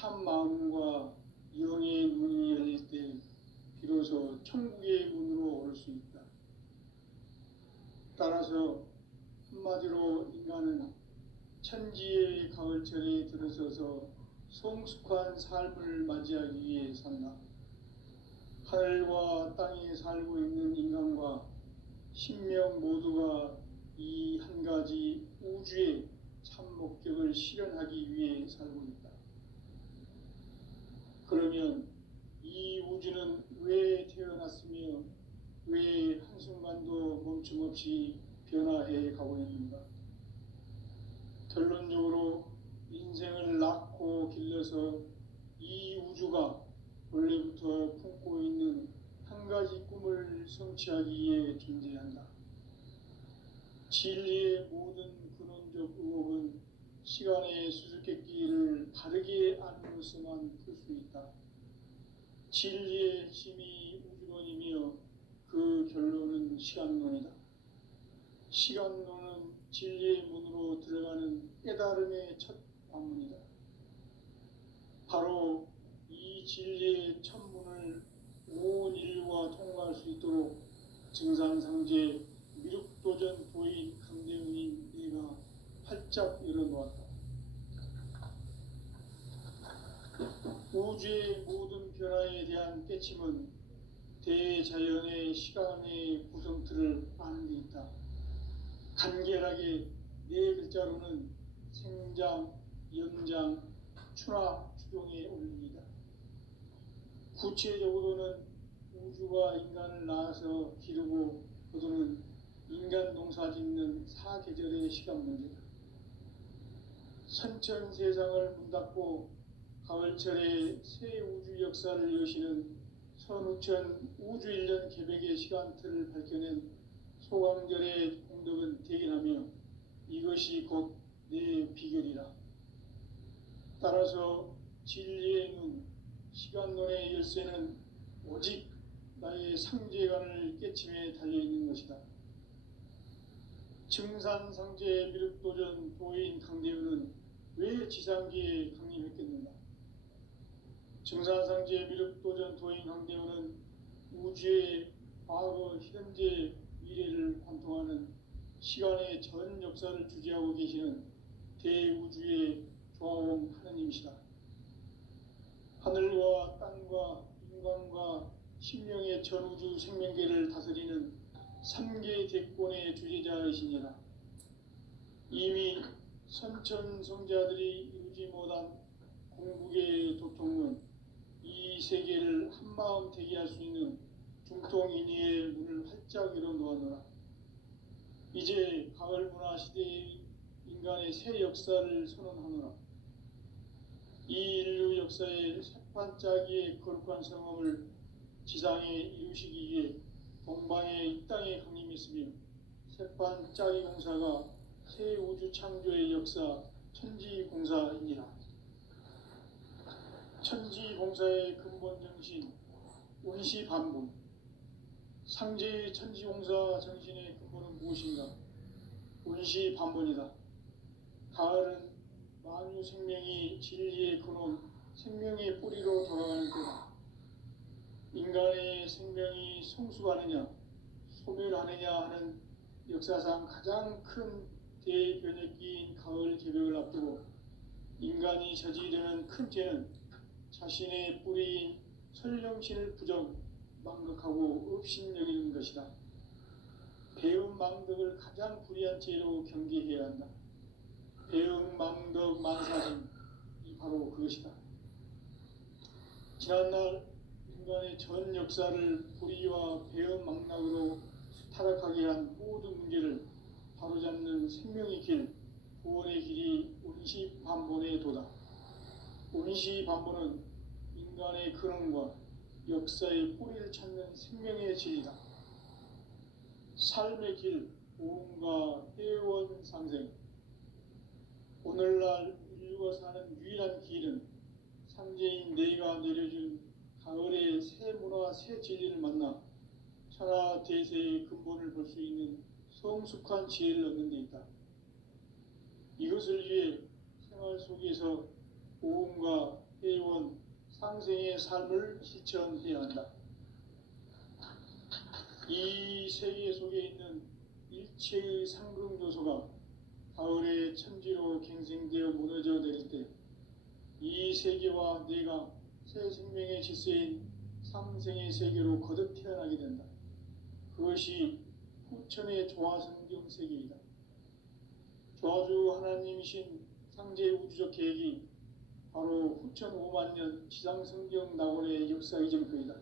참 마음과 영의 문이 열릴 때 비로소 천국의 문으로 오를 수 있다. 따라서 한마디로 인간은 천지의 가을철에 들어서서 성숙한 삶을 맞이하기 위해 산다. 하늘과 땅에 살고 있는 인간과 신명 모두가 이 한 가지 우주의 참 목적을 실현하기 위해 살고 있다. 그러면 이 우주는 왜 태어났으며 왜 한순간도 멈춤없이 변화해 가고 있는가? 결론적으로 인생을 낳고 길러서 이 우주가 원래부터 품고 있는 한 가지 꿈을 성취하기 위해 존재한다. 진리의 모든 근원적 의혹은 시간의 수수께끼를 바르게 알므로서만 풀 수 있다. 진리의 핵심이 우주론이며 그 결론은 시간론이다. 시간론은 진리의 문으로 들어가는 깨달음의 첫 관문이다. 바로 이 진리의 첫 문을 온 인류가 통과할 수 있도록 증산상제 미륵도전 도인 강대훈인 내가 활짝 열어놓았다. 우주의 모든 변화에 대한 깨침은 대자연의 시간의 구성틀을 아는 데 있다. 간결하게 네 글자로는 생장, 연장, 추락, 추종의 원리이다. 구체적으로는 우주가 인간을 낳아서 기르고 거두는 인간 농사 짓는 사계절의 시간 문제다. 선천 세상을 문닫고 가을철에 새 우주 역사를 여시는 선우천 우주일년 개백의 시간틀을 밝혀낸 소강절의 공덕은 대견하며 이것이 곧 내 비결이라. 따라서 진리의 눈, 시간론의 열쇠는 오직 나의 상제관을 깨침에 달려있는 것이다. 증산상제 미륵도전 도인 강대훈은 왜 지상계에 강림했겠는가? 증산상제 미륵도전 도인 강대훈은 우주의 과거, 현재, 미래를 관통하는 시간의 전 역사를 주재하고 계시는 대우주의 조화원 하느님이시다. 하늘과 땅과 인간과 신명의 전우주 생명계를 다스리는 3계 대권의 주재자이시니라. 이미 선천성자들이 이루지 못한 공국의 도통은 이 세계를 한마음 되게 할 수 있는 중통인의의 문을 활짝 열어놓았노라. 이제 가을 문화 시대의 인간의 새 역사를 선언하노라. 이 인류 역사의 새반짝이의 거룩한 성험을 지상에 이루시기 위해 동방의 이 땅에 강림했으며 새반짝이 공사가 새 우주 창조의 역사 천지공사이니라. 천지공사의 근본 정신 원시반본. 상제의 천지공사 정신의 근본은 무엇인가? 원시반본이다. 가을은 만유 생명이 진리의 근원, 생명의 뿌리로 돌아가는 때다. 인간의 생명이 성숙하느냐, 소멸하느냐 하는 역사상 가장 큰 대변혁기인 가을 개벽을 앞두고 인간이 저지르는 큰 죄는 자신의 뿌리인 설령신을 부정, 망극하고 업신여기는 것이다. 배운 망덕을 가장 불의한 죄로 경계해야 한다. 배응 망덕 만사진, 이 바로 그것이다. 지난날 인간의 전 역사를 불의와 배응 망락으로 타락하게 한 모든 문제를 바로잡는 생명의 길, 구원의 길이 원시반본의 도다. 원시반본은 인간의 근원과 역사의 뿌리를 찾는 생명의 진리다. 삶의 길, 보험과 회원 상생. 오늘날 인류가 사는 유일한 길은 상제인 내가 내려준 가을의 새 문화, 새 진리를 만나 천하 대세의 근본을 볼 수 있는 성숙한 지혜를 얻는 데 있다. 이것을 위해 생활 속에서 보험과 해온 상생의 삶을 실천해야 한다. 이 세계 속에 있는 일체의 상승조소가 가을의 천지로 갱생되어 무너져 내릴 때 이 세계와 내가 새 생명의 질서인 상생의 세계로 거듭 태어나게 된다. 그것이 후천의 조화성경 세계이다. 조화주 하나님이신 상제의 우주적 계획이 바로 후천 5만 년 지상성경 낙원의 역사 이전표이다.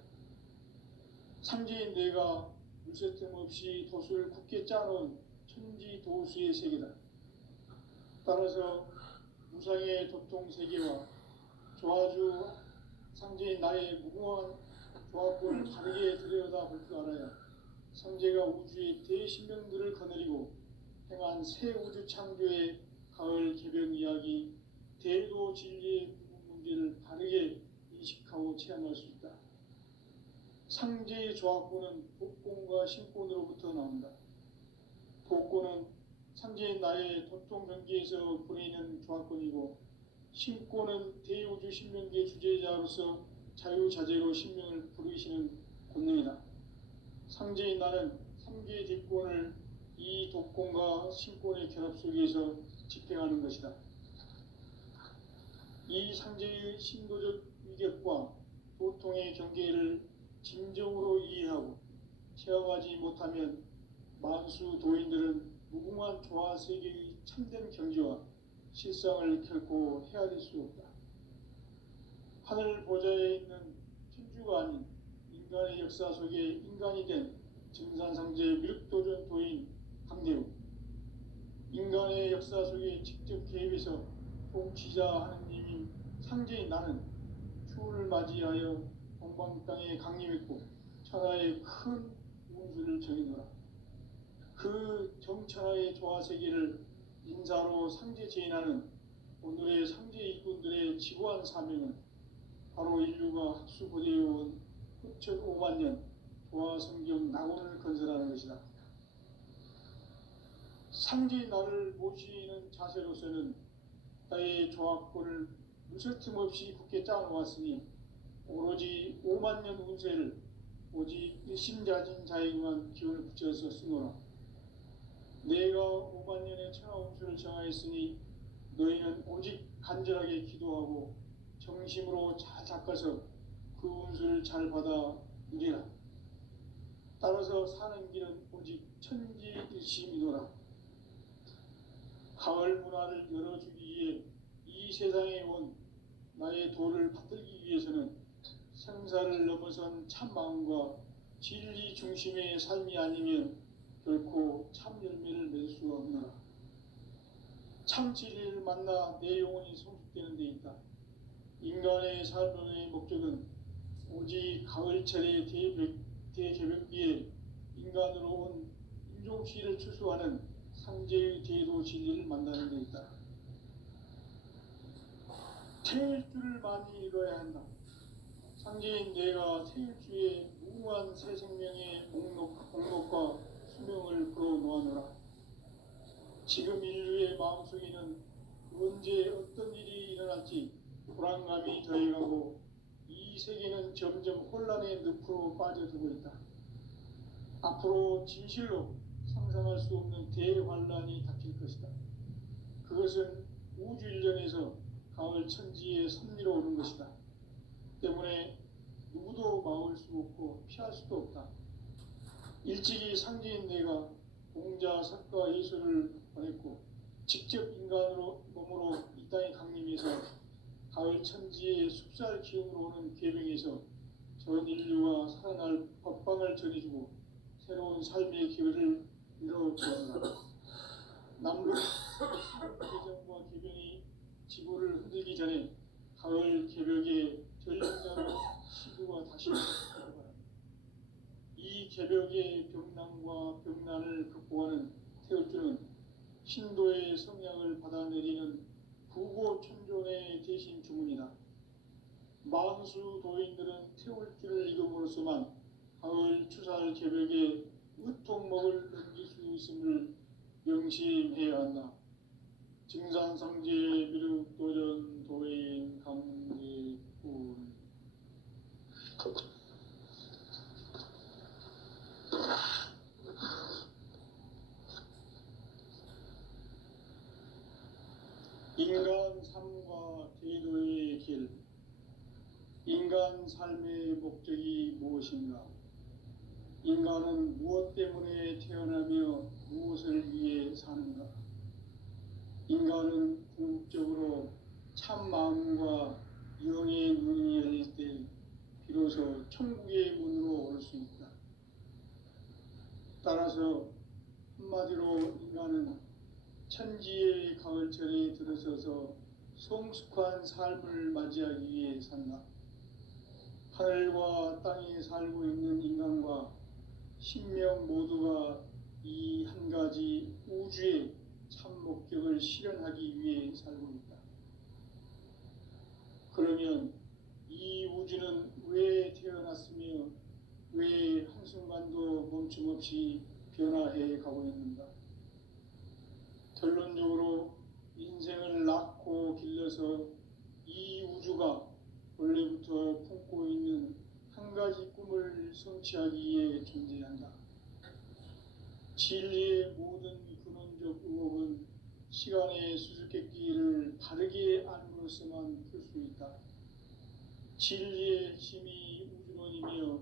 상제인 내가 물새틈 없이 도수를 굳게 짜놓은 천지 도수의 세계다. 따라서 무상의 도통 세계와 조화주 상제인 나의 무궁한 조합권을 다르게 들여다볼 줄 알아야 상제가 우주의 대신명들을 거느리고 행한 새 우주 창조의 가을 개벽 이야기, 대도 진리의 문제를 바르게 인식하고 체험할 수 있다. 상제의 조합권은 복권과 신권으로부터 나온다. 복권은 상제인 나의 도통 경계에서 보내는 조합권이고, 신권은 대우주 신명계 주제자로서 자유자재로 신명을 부르시는 권능이다. 상제인 나는 3개의 뒷권을 이 독권과 신권의 결합 속에서 집행하는 것이다. 이 상제의 신도적 위격과 도통의 경계를 진정으로 이해하고 체험하지 못하면 만수 도인들은 무궁한 조화 세계의 참된 경지와 실상을 결코 헤아릴 수 없다. 하늘 보좌에 있는 천주가 아닌 인간의 역사 속에 인간이 된 증산상제 미륵도전 도인 강대우, 인간의 역사 속에 직접 개입해서 통치자 하느님인 상제인 나는 추운을 맞이하여 동방 땅에 강림했고 천하의 큰 운수를 정해놓으라. 그 정천하의 조화세계를 인사로 상제 제인하는 오늘의 상제 일꾼들의 지구한 사명은 바로 인류가 학수고대해온 후천 5만 년 조화성경 낙원을 건설하는 것이다. 상제인 나를 모시는 자세로서는 나의 조합권을 무설틈 없이 굳게 짜놓았으니 오로지 5만 년 운세를 오직 일심자진 자에게만 기운을 붙여서 쓰노라. 내가 5만 년의 천하 운수를 정하였으니 너희는 오직 간절하게 기도하고 정심으로 잘 닦아서 그 운수를 잘 받아 누리라. 따라서 사는 길은 오직 천지일심이노라. 가을 문화를 열어주기 위해 이 세상에 온 나의 도를 받들기 위해서는 생사를 넘어선 참마음과 진리 중심의 삶이 아니면 결코 참 열매를 맺을 수가 없노라. 참 진리를 만나 내 영혼이 성숙되는 데 있다. 인간의 삶의 목적은 오직 가을철의 대개벽기에 인간으로 온 인종시를 추수하는 상제의 대도 진리를 만나는 데 있다. 태일주를 많이 읽어야 한다. 상제인 내가 태일주의 무궁한 새 생명의 목록과 수명을 풀어놓아노라. 지금 인류의 마음속에는 언제 어떤 일이 일어날지 불안감이 더해가고 이 세계는 점점 혼란의 늪으로 빠져들고 있다. 앞으로 진실로 상상할 수 없는 대환란이 닥칠 것이다. 그것은 우주 일련에서 가을 천지에 섭리로 오는 것이다. 때문에 누구도 막을 수 없고 피할 수도 없다. 일찍이 상제인 내가 공자, 석가, 예수를 보냈고 직접 인간으로 몸으로 이 땅에 강림해서 가을 천지의 숲살 기운으로 오는 계명에서 전 인류와 살아날 법방을 전해주고 새로운 삶의 기회를 이뤄보느라. 남북 개정과 개병이 지구를 흔들기 전에 가을 개벽의 전력자로 시구가 다시 일어나라. 이 개벽의 병난과 병난을 극복하는 태울주는 신도의 성향을 받아내리는 부고천존의 대신 주문이다. 만수 도인들은 태울주를 읽음으로써만 가을 추살 개벽에 으통먹을 넘길 수 있음을 명심해야 한다. 증산상제 미륵도전 도인 강제 위대한 삶과 대도의 길, 인간 삶의 목적이 무엇인가? 인간은 무엇 때문에 태어나며 무엇을 위해 사는가? 인간은 궁극적으로 참 마음과 영의 눈이 열릴 때 비로소 천국의 문으로 올 수 있다. 따라서 한마디로 인간은 천지의 가을철에 들어서서 성숙한 삶을 맞이하기 위해 산다. 하늘과 땅에 살고 있는 인간과 신명 모두가 이 한 가지 우주의 참 목적을 실현하기 위해 살고 있다. 그러면 이 우주는 왜 태어났으며 왜 한순간도 멈춤없이 변화해 가고 있는가? 결론적으로 인생을 낳고 길러서 이 우주가 원래부터 품고 있는 한 가지 꿈을 성취하기 위해 존재한다. 진리의 모든 근원적 의혹은 시간의 수수께끼를 바르게 알므로써만 풀 수 있다. 진리의 핵심이 우주론이며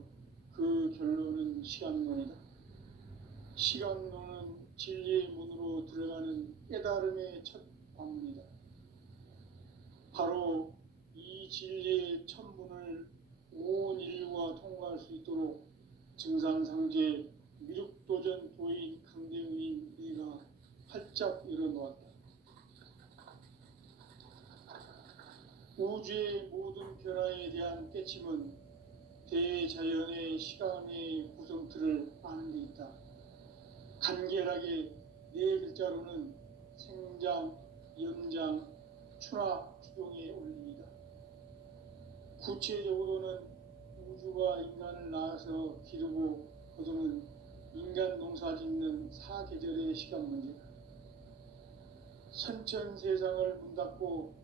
그 결론은 시간론이다. 시간론은 진리의 문으로 들어가는 깨달음의 첫 관문이다. 바로 이 진리의 첫 문을 온 인류가 통과할 수 있도록 증산상제 미륵도전 도인 강대우인 네가 활짝 일어놓았다. 우주의 모든 변화에 대한 깨침은 대자연의 시간의 구성틀을 아는 데 있다. 간결하게 네 글자로는 생장, 연장, 추나 추동의 원리이다. 구체적으로는 우주가 인간을 낳아서 기르고 거두는 인간 농사 짓는 사계절의 시간 문제다. 선천 세상을 문 닫고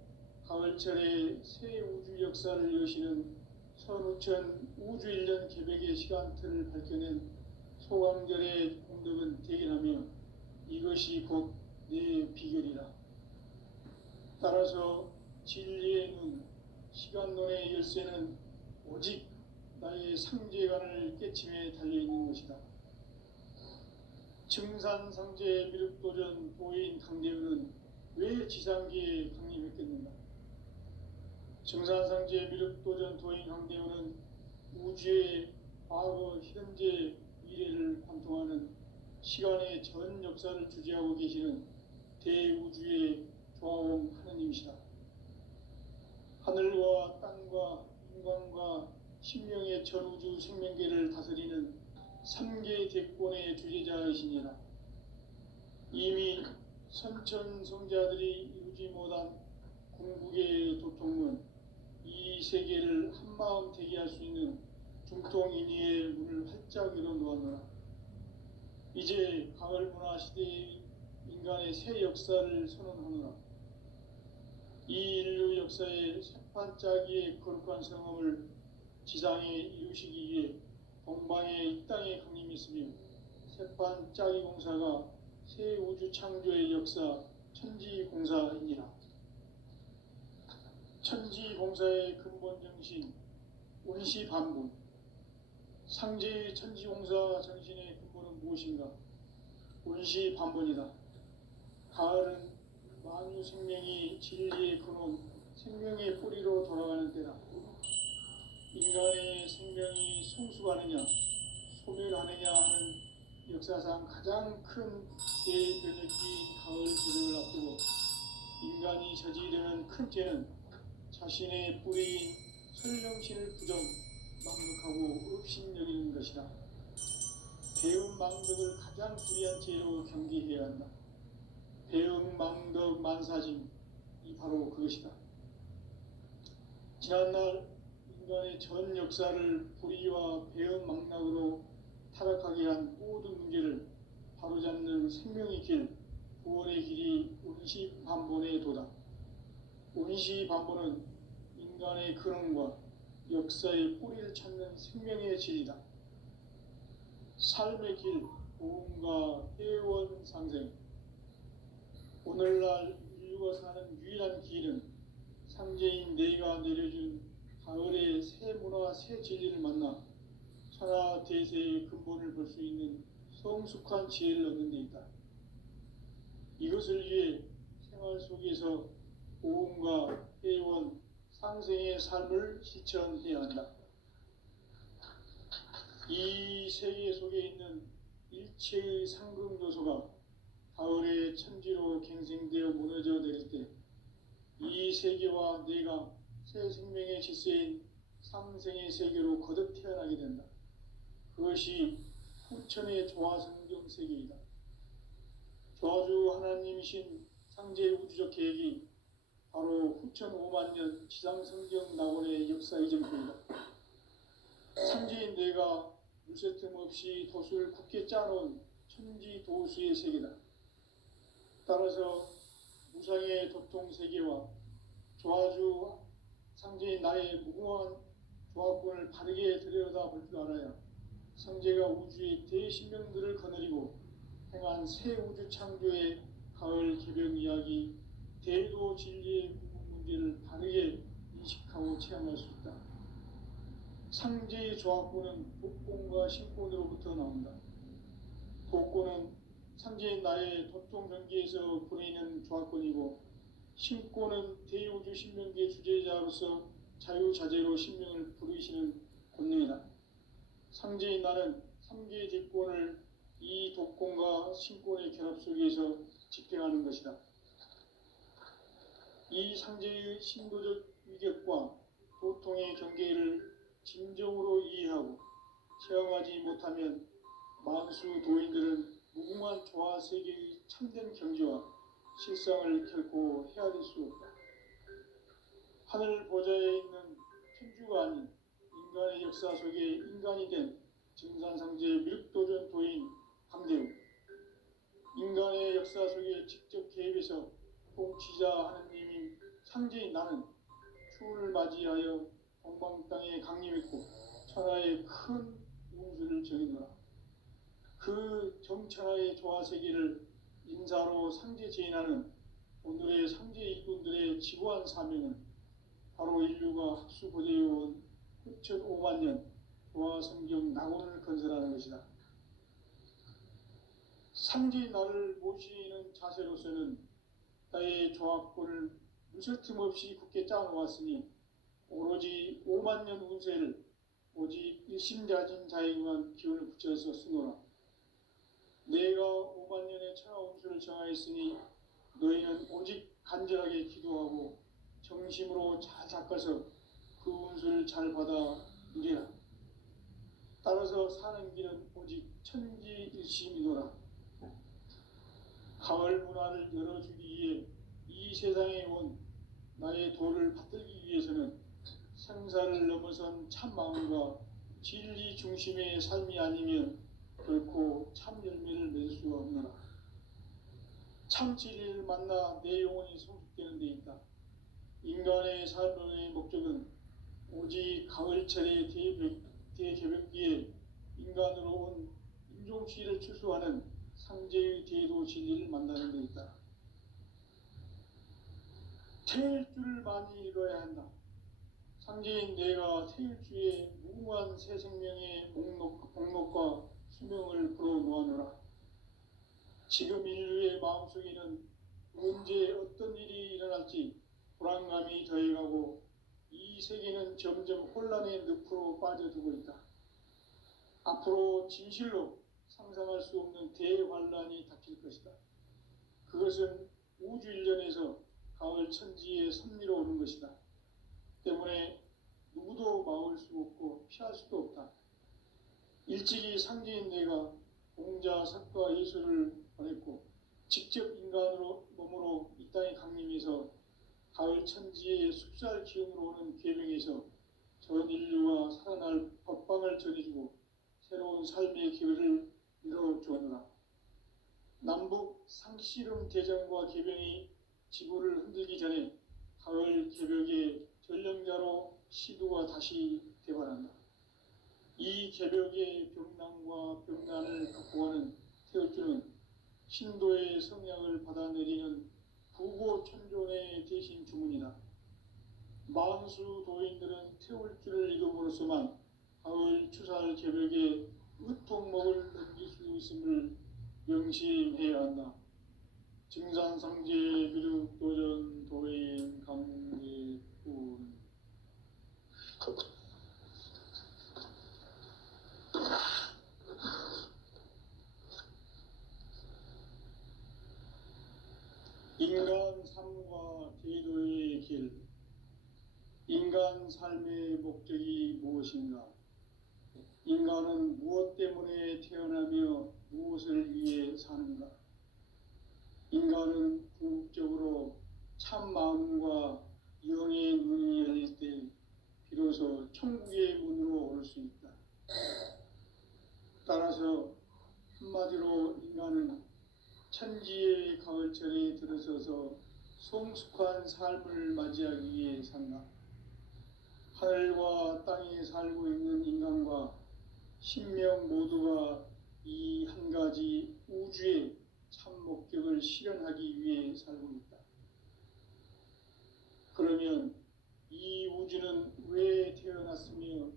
가을철에 새 우주 역사를 여시는 선우천 우주 1년 개백의 시간틀을 밝혀낸 소강절의 공덕은 대견하며 이것이 곧 내 비결이라. 따라서 진리의 눈, 시간론의 열쇠는 오직 나의 상제관을 깨침에 달려있는 것이다. 증산상제 미륵도전 도인 강대우는 왜 지상기에 강림했겠는가? 증산상제 미륵도전 도인 강대우는 우주의 과거, 현재, 미래를 관통하는 시간의 전 역사를 주재하고 계시는 대우주의 조화원 하느님이시다. 하늘과 땅과 인간과 신명의 전우주 생명계를 다스리는 3개 대권의 주재자이시니라. 이미 선천성자들이 이루지 못한 궁극의 도통문, 이 세계를 한마음 되게 할 수 있는 중통인의의 문을 활짝 열어놓았노라. 이제 가을 문화 시대의 인간의 새 역사를 선언하노라. 이 인류 역사의 새판짜기의 거룩한 성함을 지상에 이루시기 위해 동방의 이 땅에 강림했으며 새판짜기 공사가 새 우주 창조의 역사 천지공사이니라. 천지공사의 근본 정신 원시반분, 상제의 천지공사 정신의 근본은 무엇인가? 원시반분이다. 가을은 만유 생명이 진리의 근원, 생명의 뿌리로 돌아가는 때다. 인간의 생명이 성숙하느냐, 소멸하느냐 하는 역사상 가장 큰 대변혁기인 가을 계절을 앞두고 인간이 저지르는 큰 죄는 자신의 뿌리인 설령신을 부정, 망덕하고 업신여기는 것이다. 배움 망덕을 가장 불의한 죄로 경계해야 한다. 배움 망덕 만사짐, 이 바로 그것이다. 지난날 인간의 전 역사를 불의와 배움 망락으로 타락하게 한 모든 문제를 바로잡는 생명의 길, 구원의 길이 원시반본의 도다. 원시반본은 인간의 근원과 역사의 뿌리를 찾는 생명의 진리다. 삶의 길, 보험과 회원 상생. 오늘날 인류가 사는 유일한 길은 상제인 내가 내려준 가을의 새 문화, 새 진리를 만나 천하 대세의 근본을 볼 수 있는 성숙한 지혜를 얻는 데 있다. 이것을 위해 생활 속에서 고음과 회원, 상생의 삶을 실천해야 한다. 이 세계 속에 있는 일체의 상급 요소가 가을의 천지로 갱생되어 무너져 내릴 때 이 세계와 내가 새 생명의 질서인 상생의 세계로 거듭 태어나게 된다. 그것이 후천의 조화성경 세계이다. 조화주 하나님이신 상제의 우주적 계획이 바로 후천 5만 년 지상성경 낙원의 역사의 전표이다. 상제인 내가 물새틈 없이 도수를 굳게 짜놓은 천지 도수의 세계다. 따라서 무상의 도통 세계와 조화주 상제인 나의 무궁한 조합권을 바르게 들여다볼 줄 알아야 상제가 우주의 대신명들을 거느리고 행한 새 우주 창조의 가을 개벽 이야기, 대도 진리의 문제를 바르게 인식하고 체험할 수 있다. 상제의 조합권은 독권과 신권으로부터 나온다. 독권은 상제인 나의 도통 경계에서 부르이는 조합권이고, 신권은 대우주 신명기의 주제자로서 자유자재로 신명을 부르시는 권능이다. 상제인 나는 3개의 대권을 이 독권과 신권의 결합 속에서 집행하는 것이다. 이 상제의 신도적 위격과 도통의 경계를 진정으로 이해하고 체험하지 못하면 만수 도인들은 무궁한 조화 세계의 참된 경지와 실상을 결코 헤아릴 수 없다. 하늘 보좌에 있는 천주가 아닌 인간의 역사 속에 인간이 된 증산상제의 밀도전 도인 강대우, 인간의 역사 속에 직접 개입해서 통치자 하느님인 상제인 나는 추운을 맞이하여 동방 땅에 강림했고 천하의 큰 운수를 정해노라. 그 정천하의 조화세계를 인사로 상제 제인하는 오늘의 상제 일꾼들의 지구한 사명은 바로 인류가 학수고대해온 후천 5만 년 조화성경 낙원을 건설하는 것이다. 상제인 나를 모시는 자세로서는 나의 조합권을 무설틈 없이 굳게 짜놓았으니 오로지 5만 년 운세를 오직 일심자진 자에게만 기운을 붙여서 쓰노라. 내가 5만 년의 천하 운수를 정하였으니 너희는 오직 간절하게 기도하고 정심으로 잘 닦아서 그 운수를 잘 받아 누리라. 따라서 사는 길은 오직 천지일심이노라. 가을 문화를 열어주기 위해 이 세상에 온 나의 도를 받들기 위해서는 생사를 넘어선 참 마음과 진리 중심의 삶이 아니면 결코 참 열매를 맺을 수가 없노라. 참 진리를 만나 내 영혼이 성숙되는 데 있다. 인간의 삶의 목적은 오직 가을철의 대개벽기에 인간으로 온 인종시를 추수하는 상제의 대도 진리를 만나는 데 있다. 태일주를 많이 읽어야 한다. 상제인 내가 태일주의 무궁한 새 생명의 목록과 수명을 풀어놓아노라. 지금 인류의 마음속에는 언제 어떤 일이 일어날지 불안감이 더해가고 이 세계는 점점 혼란의 늪으로 빠져들고 있다. 앞으로 진실로 상상할 수 없는 대환란이 닥칠 것이다. 그것은 우주 일련에서 가을 천지의 섭리로 오는 것이다. 때문에 누구도 막을 수 없고 피할 수도 없다. 일찍이 상제인 내가 공자, 석과 예술을 보냈고 직접 인간으로 몸으로 이 땅에 강림해서 가을 천지의 숲살 기운으로 오는 계명에서 전 인류가 살아날 법방을 전해주고 새로운 삶의 기회를 열어주었노라. 남북 상씨름 대전과 계병이 지구를 흔들기 전에 가을 개벽의 전령자로 시두가 다시 대발한다. 이 개벽의 병난과 병난을 극복하는 태어주는 신도의 성향을 받아내리는 부고천존의 대신 주문이다. 만수 도인들은 태울 줄을 이름으로서만 가을 추살 개벽에 으통목을 넘길 수 있음을 명심해야 한다. 증산상제 미륵도전 도인 강대군. 인간 삶과 제도의 길. 인간 삶의 목적이 무엇인가? 인간은 무엇 때문에 태어나며 무엇을 위해 사는가? 인간은 궁극적으로 참 마음과 영의 눈이 열릴 때 비로소 천국의 문으로 올 수 있다. 따라서 한마디로 인간은 천지의 가을철에 들어서서 성숙한 삶을 맞이하기 위해 산다. 하늘과 땅에 살고 있는 인간과 신명 모두가 이 한 가지 우주의 참 목적을 실현하기 위해 살고 있다. 그러면 이 우주는 왜 태어났으며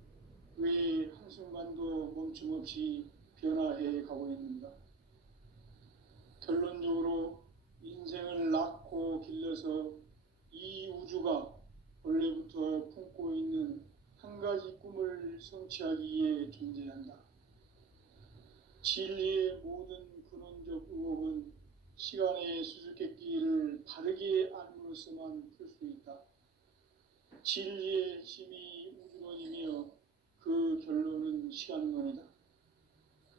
왜 한순간도 멈춤없이 변화해 가고 있는가? 결론적으로 인생을 낳고 길러서 이 우주가 원래부터 품고 있는 한 가지 꿈을 성취하기 위해 존재한다. 진리의 모든 근원적 의혹은 시간의 수수께끼를 바르게 알므로써만 풀 수 있다. 진리의 힘이 우주론이며 그 결론은 시간론이다.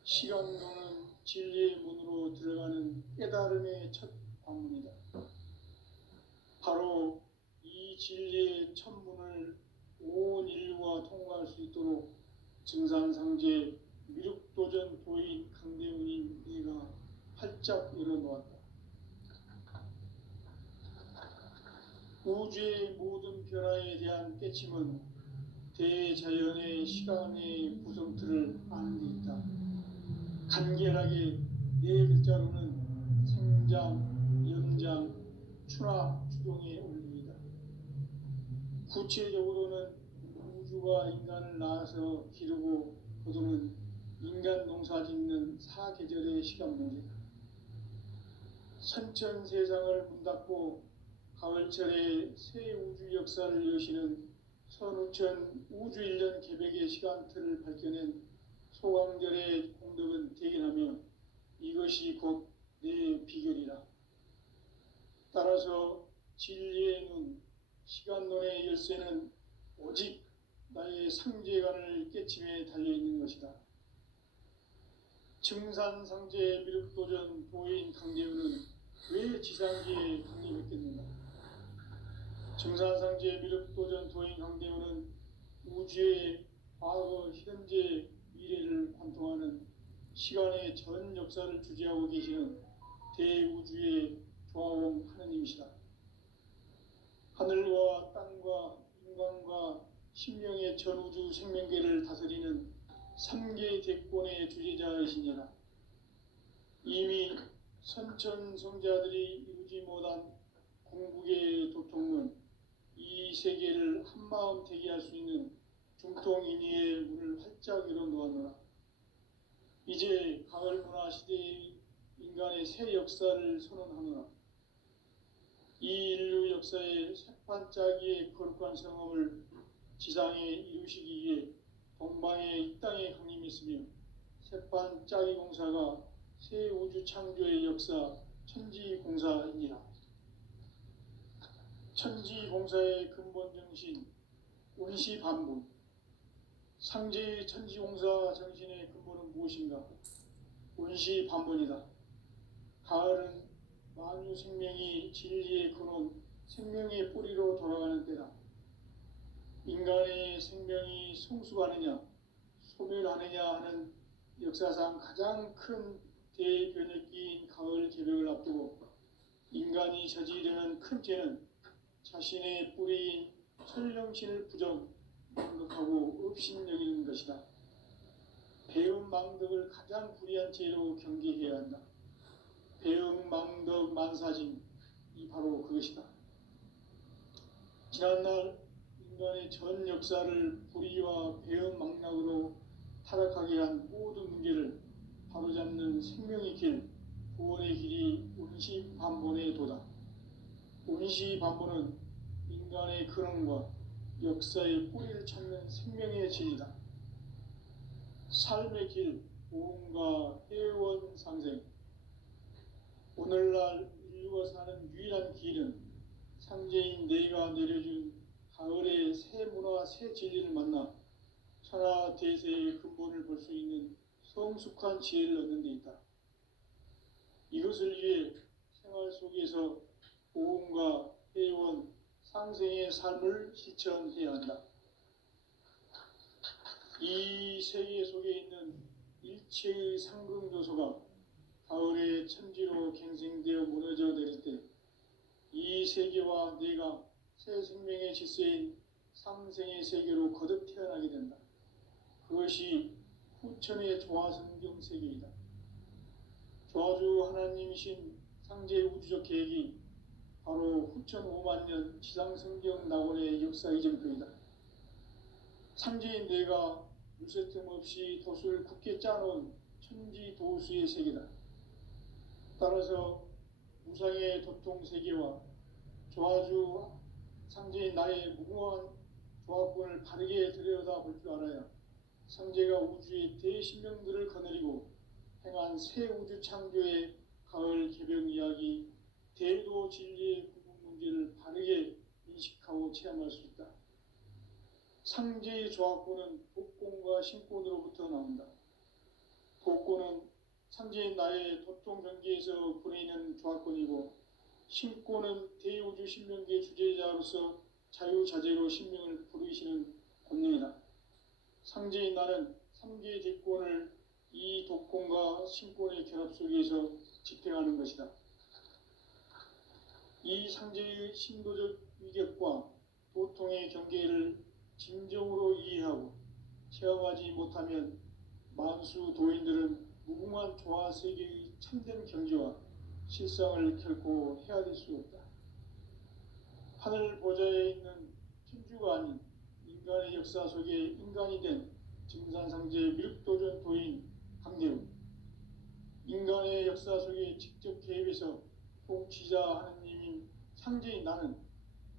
시간론은 진리의 문으로 들어가는 깨달음의 첫 관문이다. 바로 이 진리의 첫 문을 온 인류가 통과할 수 있도록 증산상제 미륵도전 도인 강대훈인 네가 활짝 열어놓았다. 우주의 모든 변화에 대한 깨침은 대자연의 시간의 구성틀을 아는 데 있다. 간결하게 네 글자로는 생장, 연장, 추락, 추동의 원리이다. 구체적으로는 우주가 인간을 낳아서 기르고 거두는 인간 농사 짓는 사계절의 시간 문제다. 선천세상을 문닫고 가을철에 새 우주 역사를 여시는 선우천 우주일년 개벽의 시간틀을 밝혀낸 소강절의 공덕은 대견하며 이것이 곧 내 비결이라. 따라서 진리의 눈, 시간론의 열쇠는 오직 나의 상제관을 깨침에 달려있는 것이다. 증산상제 미륵도전 도인 강대훈은 왜 지상기에 강림했겠는가? 증산상제 미륵도전 도인 강대훈은 우주의 과거, 현재, 미래를 관통하는 시간의 전 역사를 주재하고 계시는 대우주의 조화원 하느님이시다. 하늘과 땅과 인간과 신명의 전우주 생명계를 다스리는 3개 대권의 주재자이시니라. 이미 선천성자들이 이루지 못한 궁극의 도통문, 이 세계를 한마음 되게 할 수 있는 중통인의의 문을 활짝 열어놓았노라. 이제 가을 문화 시대의 인간의 새 역사를 선언하노라. 이 인류 역사의 새판짜기의 거룩한 성험을 지상에 이루시기 위해 동방의 이 땅에 강림했으며 새판짜기 공사가 새 우주 창조의 역사 천지공사이니라. 천지공사의 근본 정신 운시반분. 상제의 천지공사 정신의 근본은 무엇인가? 운시반분이다. 가을은 만유 생명이 진리의 근원, 생명의 뿌리로 돌아가는 때다. 인간의 생명이 성숙하느냐, 소멸하느냐 하는 역사상 가장 큰 대변혁기인 가을 개벽을 앞두고 인간이 저지르는 큰 죄는 자신의 뿌리인 천령신을 망각하고 업신여기는 것이다. 배움 망덕을 가장 불의한 죄로 경계해야 한다. 배움 망덕 만사진, 바로 그것이다. 지난날 인간의 전 역사를 불의와 배은망락으로 타락하게 한 모든 문제를 바로잡는 생명의 길, 구원의 길이 운시반본의 도다. 운시반본은 인간의 근원과 역사의 뿌리를 찾는 생명의 진리다. 삶의 길, 보험과 회원 상생. 오늘날 인류가 사는 유일한 길은 상제인 내가 내려준 가을의 새 문화, 새 진리를 만나 천하 대세의 근본을 볼 수 있는 성숙한 지혜를 얻는 데 있다. 이것을 위해 생활 속에서 보험과 회원, 상생의 삶을 실천해야 한다. 이 세계 속에 있는 일체의 상승조소가 가을의 천지로 갱생되어 무너져 내릴 때 이 세계와 내가 새 생명의 질서인 상생의 세계로 거듭 태어나게 된다. 그것이 후천의 조화성경 세계이다. 조화주 하나님이신 상제 우주적 계획이 바로 후천 5만 년 지상성경 낙원의 역사 이정표이다. 상제인 내가 물새틈 없이 돛을 굳게 짜놓은 천지도수의 세계다. 따라서 무상의 도통 세계와 조화주 상제인 나의 무궁한 조합권을 바르게 들여다볼 줄 알아야 상제가 우주의 대신명들을 거느리고 행한 새 우주 창조의 가을 개벽 이야기, 대도 진리의 구분 문제를 바르게 인식하고 체험할 수 있다. 상제의 조합권은 독권과 신권으로부터 나온다. 독권은 상제인 나의 도통 경계에서 보내는 조합권이고, 신권은 대우주 신명기의 주제자로서 자유자재로 신명을 부르시는 권능이다. 상제인 나는 3개의 대권을 이 독권과 신권의 결합 속에서 집행하는 것이다. 이 상제의 신도적 위격과 도통의 경계를 진정으로 이해하고 체험하지 못하면 만수 도인들은 무궁한 조화 세계의 참된 경지와 실상을 결코 헤아릴 수 없다. 하늘 보좌에 있는 천주가 아닌 인간의 역사 속에 인간이 된 증산상제 밀도전 도인 강대우, 인간의 역사 속에 직접 개입해서 통치자 하느님인 상제인 나는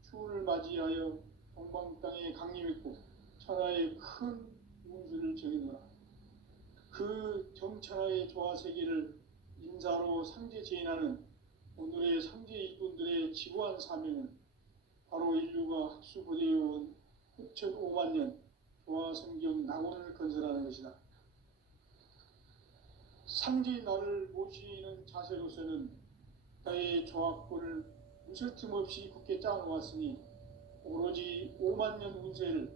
추운을 맞이하여 동방 땅에 강림했고 천하의 큰 운수를 정해놓으라. 그 정천하의 조화 세계를 인사로 상제 제인하는 오늘의 상제 일꾼들의 지구한 사명은 바로 인류가 학수고대해온 후천 5만 년 조화 성경 낙원을 건설하는 것이다. 상제인 나를 모시는 자세로서는 나의 조합권을 무설틈 없이 굳게 짜놓았으니 오로지 5만 년 운세를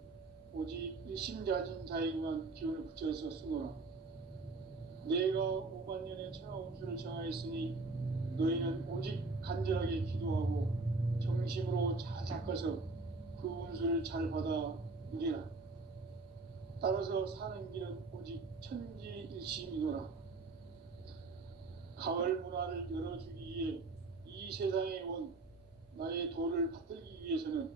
오직 일심자진 자에게만 기운을 붙여서 쓰노라. 내가 5만 년의 천하 운수를 정하였으니 너희는 오직 간절하게 기도하고 정심으로 잘 닦아서 그 운수를 잘 받아 누리라. 따라서 사는 길은 오직 천지일심이노라. 가을 문화를 열어주기 위해 이 세상에 온 나의 도를 받들기 위해서는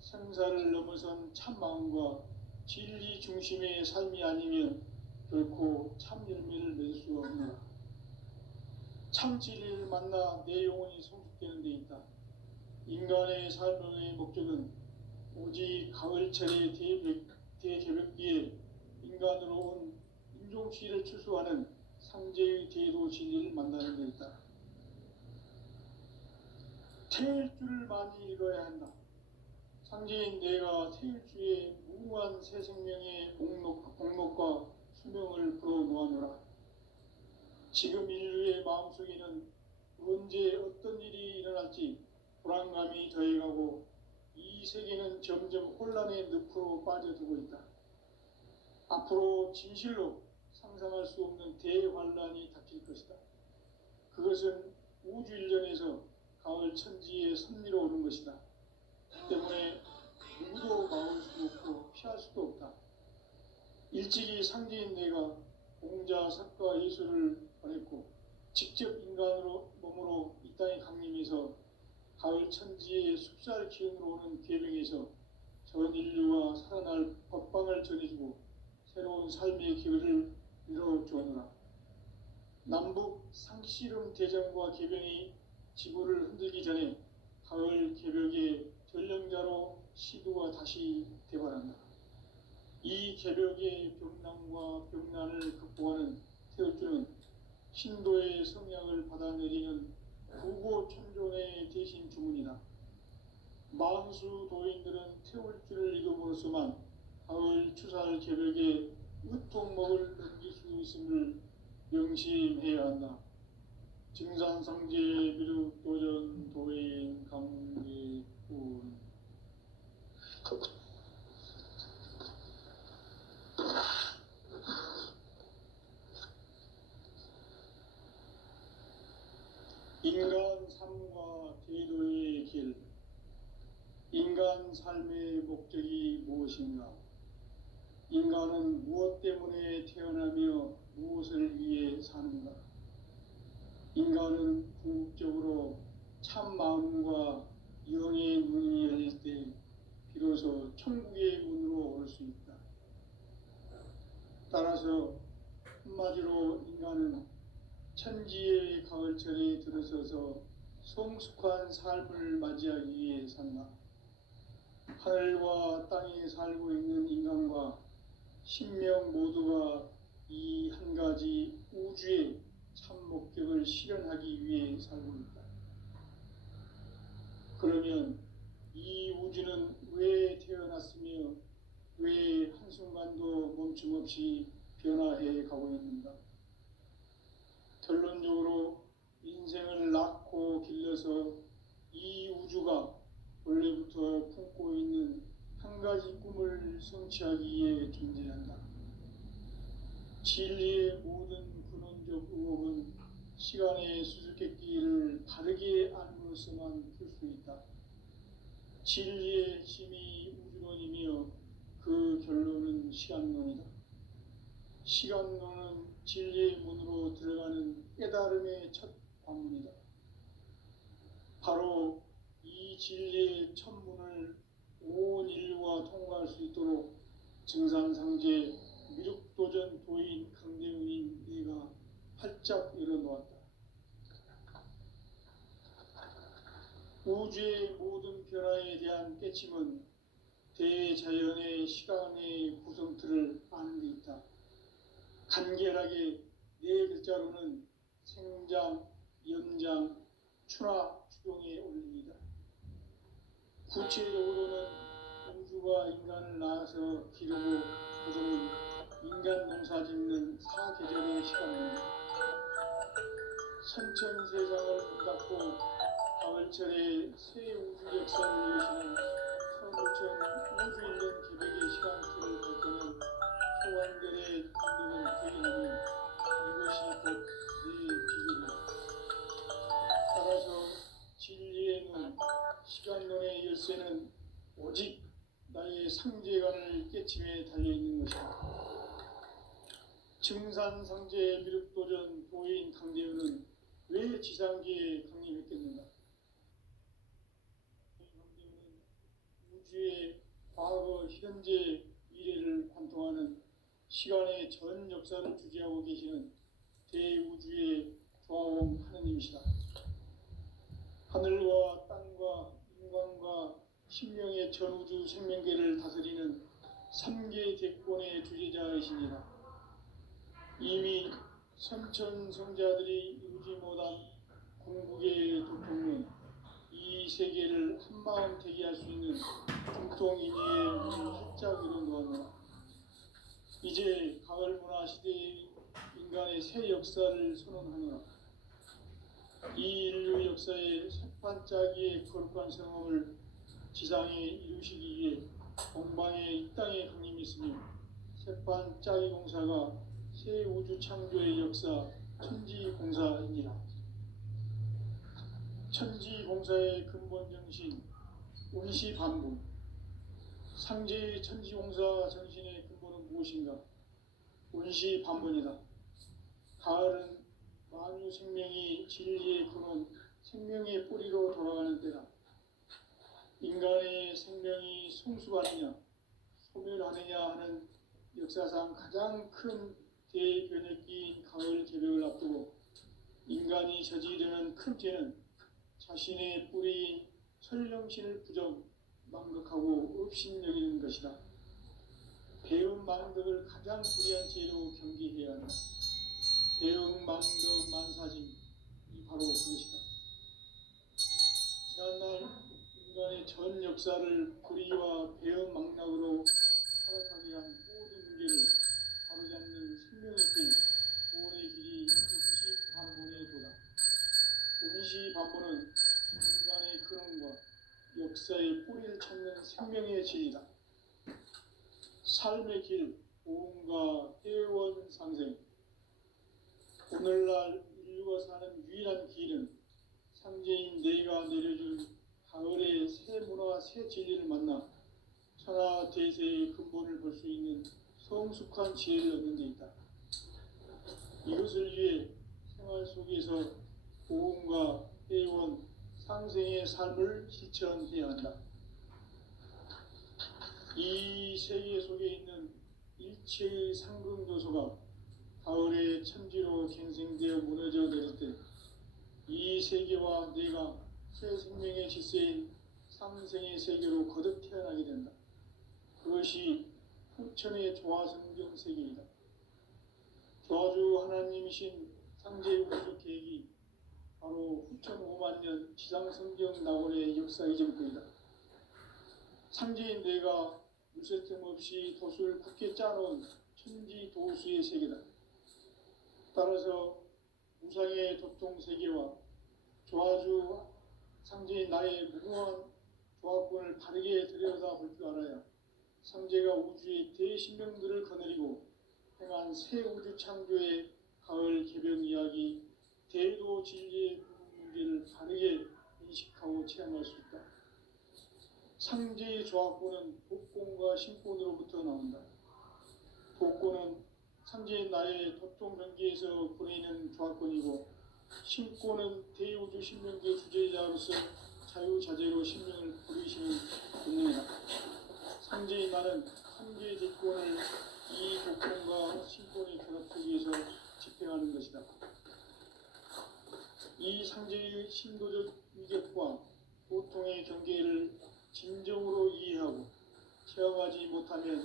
생사를 넘어선 참마음과 진리 중심의 삶이 아니면 결코 참 열매를 맺을 수 없노라. 참 진리를 만나 내 영혼이 성숙되는 데 있다. 인간의 삶의 목적은 오직 가을철의 대개벽기에 인간으로 온 인종시를 추수하는 상제의 대도 진리를 만나는 데 있다. 태일주를 많이 읽어야 한다. 상제인 내가 태일주의 무궁한 새 생명의 목록과 수명을 불어놓아노라. 지금 인류의 마음속에는 언제 어떤 일이 일어날지 불안감이 더해가고 이 세계는 점점 혼란의 늪으로 빠져들고 있다. 앞으로 진실로 상상할 수 없는 대환란이 닥칠 것이다. 그것은 우주 일전에서 가을 천지에 선미로 오는 것이다. 때문에 누구도 막을 수 없고 피할 수도 없다. 일찍이 상제인 내가 공자, 석가, 예수를 보냈고 직접 인간으로 몸으로 이 땅에 강림해서 가을 천지의 숲살 기운으로 오는 계병에서 전 인류가 살아날 법방을 전해주고 새로운 삶의 기회를 이뤄주었노라. 남북 상씨름 대전과 계병이 지구를 흔들기 전에 가을 개벽의 전령자로 시두가 다시 대발한다. 이 개벽의 병난과 병난을 극복하는 태울주는 신도의 성약을 받아내리는 구고천존의 대신 주문이다. 만수 도인들은 태울주를 읽음으로써만 가을 추살 개벽의 으통목을 넘길 수 있음을 명심해야 한다. 증산상제 비륙 도전 도인 강계군. 인간 삶과 제도의 길. 인간 삶의 목적이 무엇인가? 인간은 무엇 때문에 태어나며 무엇을 위해 사는가? 인간은 궁극적으로 참 마음과 영의 문이 열릴 때 비로소 천국의 문으로 올 수 있다. 따라서 한마디로 인간은 천지의 가을철에 들어서서 성숙한 삶을 맞이하기 위해 산다. 하늘과 땅에 살고 있는 인간과 신명 모두가 이 한 가지 우주의 참 목적을 실현하기 위해 살고 있다. 그러면 이 우주는 왜 태어났으며 왜 한순간도 멈춤없이 변화해 가고 있는가? 결론적으로 인생을 낳고 길러서 이 우주가 원래부터 품고 있는 한 가지 꿈을 성취하기 위해 존재한다. 진리의 모든 근원적 의혹은 시간의 수수께끼를 바르게 알므로써만 풀 수 있다. 진리의 힘이 우주론이며 그 결론은 시간론이다. 시간론은 진리의 문으로 들어가는 깨달음의 첫 관문이다. 바로 이 진리의 첫 문을 온 인류가 통과할 수 있도록 증산상제 미륵도전 도인 강대웅인 내가 활짝 열어놓았다. 우주의 모든 변화에 대한 깨침은 대자연의 시간의 구성틀을 아는 데 있다. 간결하게 네 글자로는 생장, 연장, 추나 추동의 원리이다. 구체적으로는 우주가 인간을 낳아서 기르고 거두는 인간 농사 짓는 사계절의 시간입니다. 선천세상을 문닫고 가을철에 새 우주 역사를 이루시는 서구천 우주 일년 계백의 시간틀을 볼 때는 소환들의 감독은 대기하며 이것이 곧 내 비극이다. 따라서 진리의 눈, 시간론의 열쇠는 오직 나의 상제관을 깨침에 달려있는 것이다. 증산상제 미륵도전 도인 강대우는 왜 지상계에 강림했겠는가? 강대우는 우주의 과거, 현재, 미래를 관통하는 시간의 전 역사를 주재하고 계시는 대우주의 조화원 하느님이시다. 하늘과 땅과 인간과 신명의 전우주 생명계를 다스리는 3계 대권의 주재자이시니라. 이미 선천성자들이 이루지 못한 궁극의 도통은 이 세계를 한마음 되게 할 수 있는 중통인의의 문을 활짝 열어놓았노라. 이제 가을 문화 시대의 인간의 새 역사를 선언하노라. 이 인류 역사의 새반짝이의 거룩한 성험을 지상에 이루시기 위해 공방에 이 땅에 강림했으며 새반짝이 공사가 새 우주 창조의 역사 천지공사이니라. 천지공사의 근본 정신 운시반분. 상제의 천지공사 정신의 근본은 무엇인가? 운시반분이다. 가을은 만유 생명이 진리의 근원, 생명의 뿌리로 돌아가는 때다. 인간의 생명이 성숙하느냐 소멸하느냐 하는 역사상 가장 큰 대변혁기인 가을 개벽을 앞두고 인간이 저지르는 큰 죄는 자신의 뿌리인 설령신을 망각하고 업신여기는 것이다. 배음 망덕을 가장 불의한 죄로 경계해야 한다. 배음 망덕 만사짐이 바로 그것이다. 지난날 인간의 전 역사를 불의와 배음 망락으로 타락하게 한 모든 문제를 바로잡는 생명의 길, 구원의 길이 운시반본의 도다. 운시반본은 인간의 근원과 역사의 뿌리를 찾는 생명의 진리다. 삶의 길, 보험과 회원 상생. 오늘날 인류가 사는 유일한 길은 상제인 내가 내려준 가을의 새 문화, 새 진리를 만나 천하 대세의 근본을 볼 수 있는 성숙한 지혜를 얻는 데 있다. 이것을 위해 생활 속에서 보험과 회원, 상생의 삶을 실천해야 한다. 이 세계 속에 있는 일체의 상근교소가 가을의 천지로 갱생되어 무너져 내릴 때 이 세계와 내가 새 생명의 질서인 상생의 세계로 거듭 태어나게 된다. 그것이 후천의 조화성경 세계이다. 조화주 하나님이신 상제의 우주 계획이 바로 후천 5만 년 지상성경 낙원의 역사 이전부이다. 상제인 내가 물새틈 없이 도수를 굳게 짜놓은 천지 도수의 세계다. 따라서 우상의 도통 세계와 조화주 상제인 나의 무궁한 조합권을 바르게 들여다볼 줄 알아야 상제가 우주의 대신명들을 거느리고 행한 새 우주 창조의 가을 개벽 이야기, 대도 진리의 문제를 바르게 인식하고 체험할 수 있다. 상제의 조합권은 복권과 신권으로부터 나온다. 복권은 상제인 나의 도통 경계에서 보내는 조합권이고, 신권은 대우주 신명계 주제자로서 자유자재로 신명을 부리시는 본능이다. 상제인 나는 상제의 대권을 이 복권과 신권의 결합 속에서 집행하는 것이다. 이 상제의 신도적 위격과 고통의 경계를 진정으로 이해하고 체험하지 못하면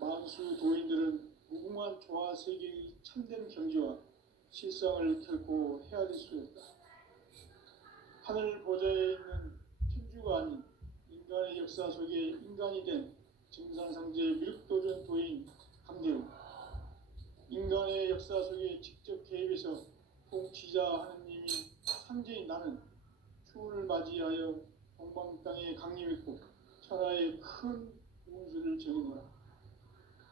만수 도인들은 무궁한 조화 세계의 참된 경지와 실상을 결코 헤아릴 수 없다. 하늘 보좌에 있는 천주가 아닌 인간의 역사 속에 인간이 된 증산상제 미륵도전 도인 강대우, 인간의 역사 속에 직접 개입해서 통치자 하느님인 상제인 나는 추운을 맞이하여 동방 땅에 강림했고 천하의 큰 운수를 정해놓아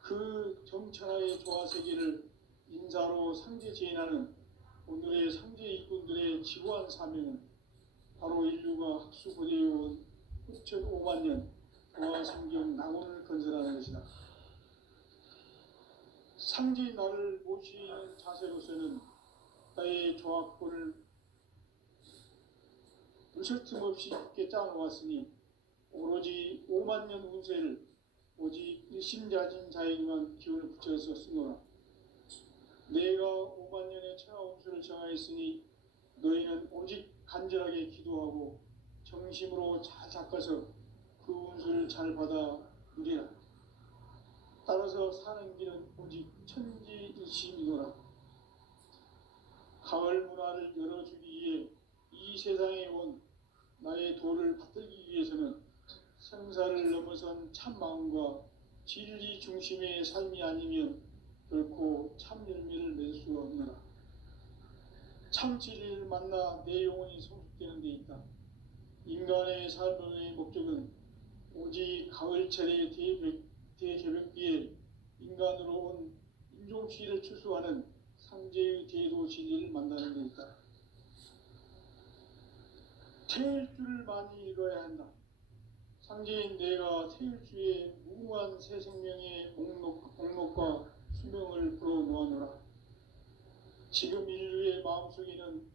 그 정천하의 조화세계를 인사로 상제 제인하는 오늘의 상제 일꾼들의 지구한 사명은 바로 인류가 학수고대해온 9,5만 년 조화성경 낙원을 건설하는 것이다. 상제인 나를 모시는 자세로서는 나의 조합권을 물설틈 없이 깊게 짜놓았으니 오로지 5만 년 운세를 오직 일심자진 자에게만 기운을 붙여서 쓰노라. 내가 5만 년의 천하 운수를 정하였으니 너희는 오직 간절하게 기도하고 정심으로 잘 닦아서 그 운수를 잘 받아 누리라. 따라서 사는 길은 오직 천지일심이노라. 가을 문화를 열어주기 위해 이 세상에 온 나의 도를 받들기 위해서는 생사를 넘어선 참 마음과 진리 중심의 삶이 아니면 결코 참 열매를 맺을 수가 없노라. 참 진리를 만나 내 영혼이 성숙되는 데 있다. 인간의 삶의 목적은 오직 가을철의 대개벽기에 인간으로 온 인종시를 추수하는 상제의 대도 진리를 만나는 데 있다. 태일주를 많이 읽어야 한다. 상제인 내가 태일주의 무궁한 새 생명의 목록과 수명을 불어 놓아노라. 지금 인류의 마음속에는